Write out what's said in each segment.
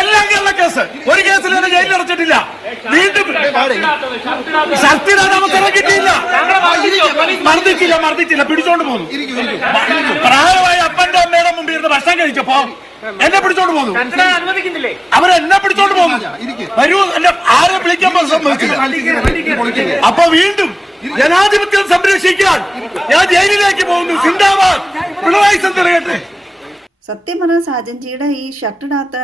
എല്ലാം കേരള കേസ്. ഒരു കേസിൽ തന്നെ ജയിലിൽ അടച്ചിട്ടില്ല. വീണ്ടും ഷർട്ടിടാൻ അവസരം കിട്ടിയില്ല മർദ്ദിച്ചില്ല മർദ്ദിച്ചില്ല. പിടിച്ചോണ്ട് പോന്നു. പ്രായമായ അപ്പന്റെ അമ്മയുടെ മുമ്പിൽ ഇരുന്ന് ഭക്ഷണം കഴിച്ചപ്പോ എന്നെ പിടിച്ചോണ്ട് പോന്നു. അനുവദിക്കുന്നില്ലേ? അവരെന്നെ പിടിച്ചോണ്ട് പോന്നു. വരൂ എന്നെ ആരെ വിളിക്കാൻ സമ്മതിച്ചില്ല. അപ്പൊ വീണ്ടും ജനാധിപത്യം സംരക്ഷിക്കാൻ ഞാൻ ജയിലിലേക്ക് പോകുന്നു. സിന്ദാബാദ് പിണറായി സത്യം പറഞ്ഞ സാജൻജിയുടെ ഈ ഷർട്ടിടാത്ത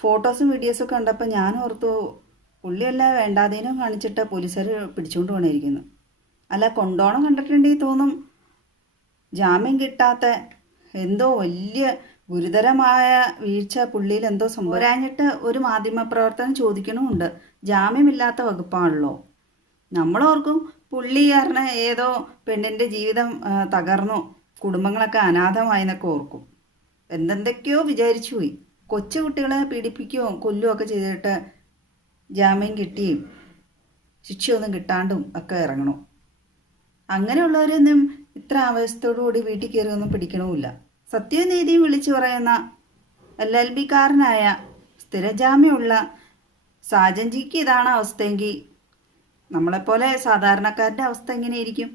ഫോട്ടോസും വീഡിയോസും കണ്ടപ്പോൾ ഞാൻ ഓർത്തു പുള്ളിയല്ല വേണ്ടാതേനും കാണിച്ചിട്ട് പോലീസുകാർ പിടിച്ചുകൊണ്ട് പോകണമായിരിക്കുന്നു അല്ല കൊണ്ടോണം കണ്ടിട്ടുണ്ടെങ്കിൽ തോന്നും ജാമ്യം കിട്ടാത്ത എന്തോ വലിയ ഗുരുതരമായ വീഴ്ച പുള്ളിയിൽ എന്തോ സംഭവരാഞ്ഞിട്ട് ഒരു മാധ്യമപ്രവർത്തനം ചോദിക്കണമുണ്ട് ജാമ്യമില്ലാത്ത വകുപ്പാണല്ലോ. നമ്മളോർക്കും പുള്ളി കാരണം ഏതോ പെണ്ണിന്റെ ജീവിതം തകർന്നു കുടുംബങ്ങളൊക്കെ അനാഥമായെന്നൊക്കെ ഓർക്കും. എന്തെന്തൊക്കെയോ വിചാരിച്ചു പോയി കൊച്ചുകുട്ടികളെ പീഡിപ്പിക്കുകയോ കൊല്ലുകയോ ഒക്കെ ചെയ്തിട്ട് ജാമ്യം കിട്ടിയും ശിക്ഷയൊന്നും കിട്ടാണ്ടും ഒക്കെ ഇറങ്ങണം. അങ്ങനെയുള്ളവരൊന്നും ഇത്ര ആവേശത്തോടു കൂടി വീട്ടിൽ കയറിയൊന്നും പിടിക്കണമില്ല സത്യനീതിയും വിളിച്ചു പറയുന്ന എൽ എൽ ബിക്കാരനായ സ്ഥിരജാമ്യമുള്ള സാജൻജിക്ക് ഇതാണ് അവസ്ഥയെങ്കിൽ നമ്മളെപ്പോലെ സാധാരണക്കാരുടെ അവസ്ഥ എങ്ങനെയായിരിക്കും?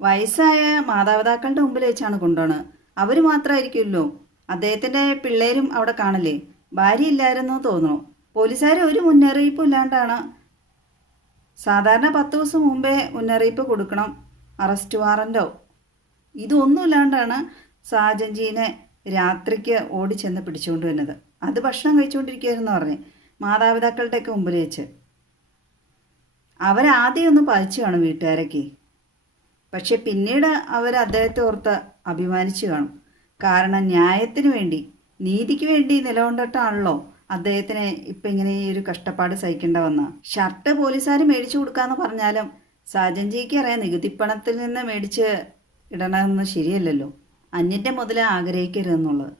വയസ്സായ മാതാപിതാക്കളുടെ മുമ്പിൽ വെച്ചാണ് കൊണ്ടുപോണത്. അവർ മാത്രമായിരിക്കുമല്ലോ അദ്ദേഹത്തിന്റെ പിള്ളേരും അവിടെ കാണല്ലേ? ഭാര്യ ഇല്ലായിരുന്നു തോന്നുന്നു. പോലീസുകാർ ഒരു മുന്നറിയിപ്പും ഇല്ലാണ്ടാണ്. സാധാരണ പത്ത് ദിവസം മുമ്പേ മുന്നറിയിപ്പ് കൊടുക്കണം. അറസ്റ്റ് വാറന്റോ ഇതൊന്നും ഇല്ലാണ്ടാണ് സാജൻജീനെ രാത്രിക്ക് ഓടിച്ചെന്ന് പിടിച്ചുകൊണ്ട് വരുന്നത്. അത് ഭക്ഷണം കഴിച്ചുകൊണ്ടിരിക്കുകയായിരുന്നു പറഞ്ഞ്. മാതാപിതാക്കളുടെയൊക്കെ മുമ്പിൽ വെച്ച്. അവരാദ്യം ഒന്ന് പഴിച്ചു കാണും വീട്ടുകാരൊക്കെ. പക്ഷെ പിന്നീട് അവർ അദ്ദേഹത്തെ ഓർത്ത് അഭിമാനിച്ചു കാണും. കാരണം ന്യായത്തിന് വേണ്ടി നീതിക്ക് വേണ്ടി നിലകൊണ്ടിട്ടാണല്ലോ അദ്ദേഹത്തിന് ഇപ്പം ഇങ്ങനെ ഈ ഒരു കഷ്ടപ്പാട് സഹിക്കേണ്ട വന്ന ഷർട്ട് പോലീസുകാർ മേടിച്ചു കൊടുക്കാന്ന് പറഞ്ഞാലും സാജൻജിക്ക് അറിയാം നികുതിപ്പണത്തിൽ നിന്ന് മേടിച്ച് ഇടണമെന്ന് ശരിയല്ലല്ലോ. അന്യന്റെ മുതൽ ആഗ്രഹിക്കരുതെന്നുള്ളത്.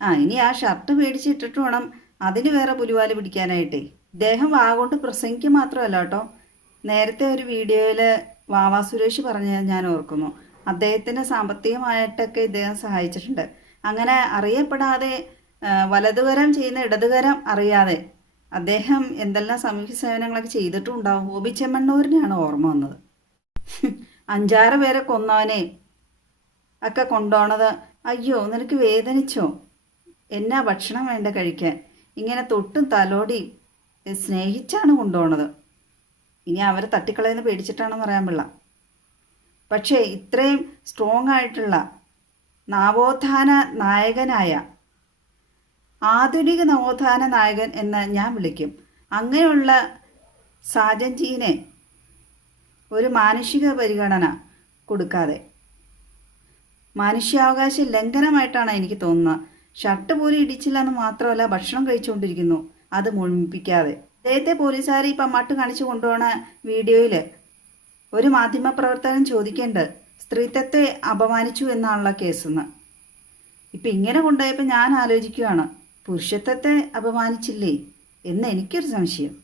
ആ ഇനി ആ ഷർട്ട് മേടിച്ചിട്ടിട്ട് വേണം അതിന് വേറെ പുലിവാൽ പിടിക്കാനായിട്ടേ. ഇദ്ദേഹം വാഗോണ്ട് പ്രസംഗിക്കുക മാത്രമല്ല കേട്ടോ. നേരത്തെ ഒരു വീഡിയോയിൽ വാവാ സുരേഷ് പറഞ്ഞ ഞാൻ ഓർക്കുന്നു. അദ്ദേഹത്തിന് സാമ്പത്തികമായിട്ടൊക്കെ ഇദ്ദേഹം സഹായിച്ചിട്ടുണ്ട്. അങ്ങനെ അറിയപ്പെടാതെ വലതുകരം ചെയ്യുന്ന ഇടതുകരം അറിയാതെ അദ്ദേഹം എന്തെല്ലാം സാമൂഹ്യ സേവനങ്ങളൊക്കെ ചെയ്തിട്ടുണ്ടാവും? ഗോപി ചെമ്മണ്ണൂരിനെയാണ് ഓർമ്മ വന്നത്. അഞ്ചാറ് പേരെ കൊന്നവനെ ഒക്കെ കൊണ്ടുപോണത് അയ്യോ നിനക്ക് വേദനിച്ചോ? എന്നാ ഭക്ഷണം വേണ്ട കഴിക്കാൻ? ഇങ്ങനെ തൊട്ടും തലോടി സ്നേഹിച്ചാണ് കൊണ്ടുപോണത് ഇനി അവരെ തട്ടിക്കളയെന്ന് പേടിച്ചിട്ടാണെന്ന് പറയാൻ പിള്ള. പക്ഷേ ഇത്രയും സ്ട്രോങ് ആയിട്ടുള്ള നവോത്ഥാന നായകനായ ആധുനിക നവോത്ഥാന നായകൻ എന്ന് ഞാൻ വിളിക്കും. അങ്ങനെയുള്ള സാജൻജീനെ ഒരു മാനുഷിക പരിഗണന കൊടുക്കാതെ. മനുഷ്യാവകാശ ലംഘനമായിട്ടാണ് എനിക്ക് തോന്നുന്നത്. ഷർട്ട് പോലും ഇടിച്ചില്ല എന്ന് മാത്രമല്ല ഭക്ഷണം കഴിച്ചുകൊണ്ടിരിക്കുന്നു. അത് മുഴുമിപ്പിക്കാതെ അദ്ദേഹത്തെ പോലീസുകാർ ഇപ്പം മട്ട് കാണിച്ചു കൊണ്ടുപോണ വീഡിയോയിൽ ഒരു മാധ്യമപ്രവർത്തകൻ ചോദിക്കേണ്ടത് സ്ത്രീത്വത്തെ അപമാനിച്ചു എന്നാണുള്ള കേസെന്ന്? ഇപ്പം ഇങ്ങനെ കൊണ്ടുപോയപ്പോൾ ഞാൻ ആലോചിക്കുകയാണ് പുരുഷത്വത്തെ അപമാനിച്ചില്ലേ? എന്ന് എനിക്കൊരു സംശയം.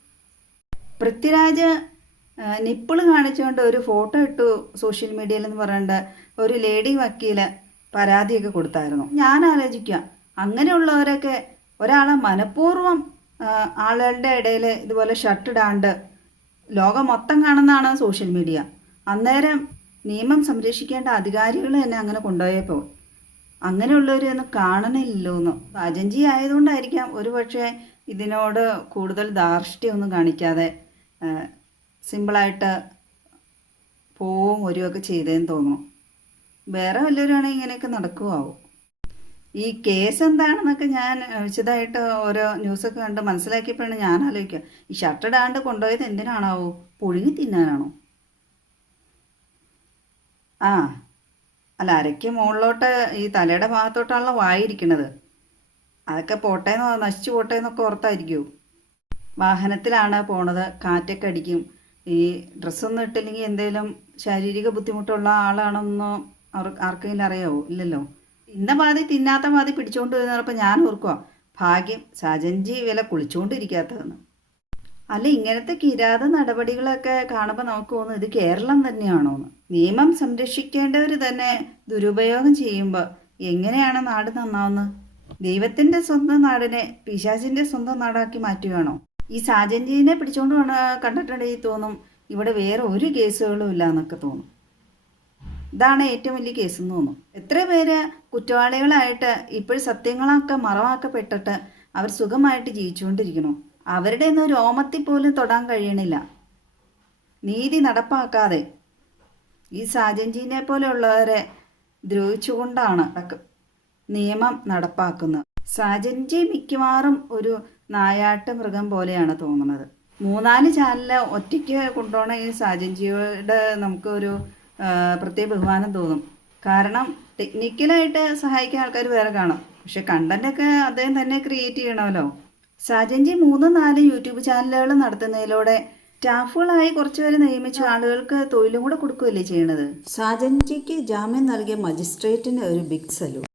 പൃഥ്വിരാജ് നിപ്പിൾ കാണിച്ചുകൊണ്ട് ഒരു ഫോട്ടോ ഇട്ടു സോഷ്യൽ മീഡിയയിൽ എന്ന് പറയേണ്ട ഒരു ലേഡി വക്കീൽ പരാതിയൊക്കെ കൊടുത്തായിരുന്നു. ഞാൻ ആലോചിക്കുക അങ്ങനെയുള്ളവരൊക്കെ ഒരാളെ മനഃപൂർവം ആളുകളുടെ ഇടയിൽ ഇതുപോലെ ഷർട്ട് ഇടാണ്ട് ലോകം മൊത്തം കാണുന്നതാണ് സോഷ്യൽ മീഡിയ. അന്നേരം നിയമം സംരക്ഷിക്കേണ്ട അധികാരികൾ തന്നെ അങ്ങനെ കൊണ്ടുപോയപ്പോൾ അങ്ങനെയുള്ളവരെയൊന്നും കാണണില്ലല്ലോ എന്ന്. രാജൻജി ആയതുകൊണ്ടായിരിക്കാം ഒരു പക്ഷേ ഇതിനോട് കൂടുതൽ ധാർഷ്ട്യമൊന്നും കാണിക്കാതെ സിമ്പിളായിട്ട് പോവും വരുമൊക്കെ ചെയ്തതെന്ന് തോന്നുന്നു. വേറെ വല്ലവരാണെങ്കിൽ ഇങ്ങനെയൊക്കെ നടക്കുമാവും ഈ കേസ് എന്താണെന്നൊക്കെ ഞാൻ വിശദമായിട്ട് ഓരോ ന്യൂസൊക്കെ കണ്ട് മനസ്സിലാക്കിയപ്പോഴാണ് ഞാൻ ആലോചിക്കുക. ഈ ഷർട്ട് ഇടാണ്ട് കൊണ്ടുപോയത് എന്തിനാണാവോ? പുഴുങ്ങി തിന്നാനാണോ? ആ അല്ല അരയ്ക്ക് മുകളിലോട്ട് ഈ തലയുടെ ഭാഗത്തോട്ടാണല്ലോ വായിരിക്കണത്. അതൊക്കെ പോട്ടേന്നോ നശിച്ചു പോട്ടേന്നൊക്കെ ഓർത്തായിരിക്കുമോ വാഹനത്തിലാണ് പോണത് കാറ്റൊക്കെ അടിക്കും. ഈ ഡ്രസ്സൊന്നും ഇട്ടില്ലെങ്കിൽ എന്തെങ്കിലും ശാരീരിക ബുദ്ധിമുട്ടുള്ള ആളാണെന്നോ അവർ ആർക്കെങ്കിലും അറിയാവോ? ഇല്ലല്ലോ. ഇന്ന പാതി തിന്നാത്ത പാതി പിടിച്ചുകൊണ്ട് വരുന്നപ്പോൾ ഞാൻ ഓർക്കുക ഭാഗ്യം സജൻജി വില കുളിച്ചുകൊണ്ടിരിക്കാത്തതെന്ന് അല്ല ഇങ്ങനത്തെ കിരാത നടപടികളൊക്കെ കാണുമ്പോൾ നമുക്ക് തോന്നുന്നു ഇത് കേരളം തന്നെയാണോ എന്ന് നിയമം സംരക്ഷിക്കേണ്ടവർ തന്നെ ദുരുപയോഗം ചെയ്യുമ്പോൾ എങ്ങനെയാണ് നാട് നന്നാവുന്നത്? ദൈവത്തിന്റെ സ്വന്തം നാടിനെ പിശാചിന്റെ സ്വന്തം നാടാക്കി മാറ്റുകയാണോ? ഈ സാജൻജീനെ പിടിച്ചുകൊണ്ട് കണ്ടിട്ടുണ്ടെങ്കിൽ തോന്നും ഇവിടെ വേറെ ഒരു കേസുകളും ഇല്ല എന്നൊക്കെ തോന്നും. ഇതാണ് ഏറ്റവും വലിയ കേസ് എന്ന് തോന്നുന്നു. എത്ര പേര് കുറ്റവാളികളായിട്ട് ഇപ്പോഴും സത്യങ്ങളൊക്കെ മറവാക്കപ്പെട്ടിട്ട് അവർ സുഖമായിട്ട് ജീവിച്ചുകൊണ്ടിരിക്കുന്നു. അവരുടെ ഒന്നും രോമത്തിൽ പോലും തൊടാൻ കഴിയണില്ല. നീതി നടപ്പാക്കാതെ. ഈ സാജൻജീനെ പോലെയുള്ളവരെ ദ്രോഹിച്ചുകൊണ്ടാണ് നിയമം നടപ്പാക്കുന്നത്. സാജൻജി മിക്കവാറും ഒരു നായാട്ട് മൃഗം പോലെയാണ് തോന്നുന്നത്. മൂന്നാൽ ചാനലിൽ ഒറ്റയ്ക്ക് കൊണ്ടുപോകണ ഈ സാജൻജിയുടെ നമുക്കൊരു പ്രത്യേക ബഹുമാനം തോന്നും. കാരണം ടെക്നിക്കലായിട്ട് സഹായിക്കാൻ ആൾക്കാർ വേറെ കാണും. പക്ഷെ കണ്ടന്റൊക്കെ അദ്ദേഹം തന്നെ ക്രിയേറ്റ് ചെയ്യണമല്ലോ. സാജൻജി മൂന്നും നാല് യൂട്യൂബ് ചാനലുകൾ നടത്തുന്നതിലൂടെ സ്റ്റാഫുകളായി കുറച്ചുപേരെ നിയമിച്ച ആളുകൾക്ക് തൊഴിലും കൂടെ കൊടുക്കുകയല്ലേ ചെയ്യണത്? സാജൻജിക്ക് ജാമ്യം നൽകിയ മജിസ്ട്രേറ്റിന് ഒരു ബിഗ് സലൂട്ട്